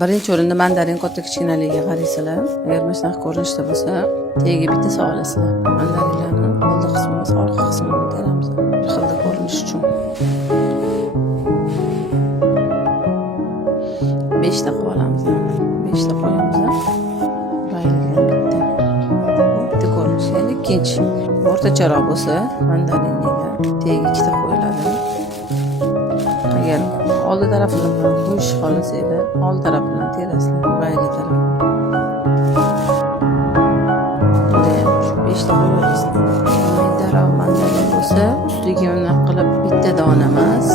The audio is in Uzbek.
Birinchi o'rinda mandarin katta kichkinaligiga qaraysizlar. Agar mana shunaqa ko'rinishda bo'lsa, tagiga bitta suv olasizlar. Mandarinlarni oldi qismi emas, orqa qismini teramiz. Bir xilda ko'rinish uchun. 5 ta qilib olamiz. 5 ta qo'yamiz. Bitta ko'rinish. Endi ikkinchi o'rtacharoq bo'lsa, mandarinlar tagiga 2 ta qo'yiladi. Agar oldi tarafini bilan qo'yish xohlasanglar, oldi taraf bilan terasizlar, bayri taraf. Bunda ham 5 ta qo'yamiz. Darov mandarin bo'lsa, ustiga unaqa qilib bitta dona emas,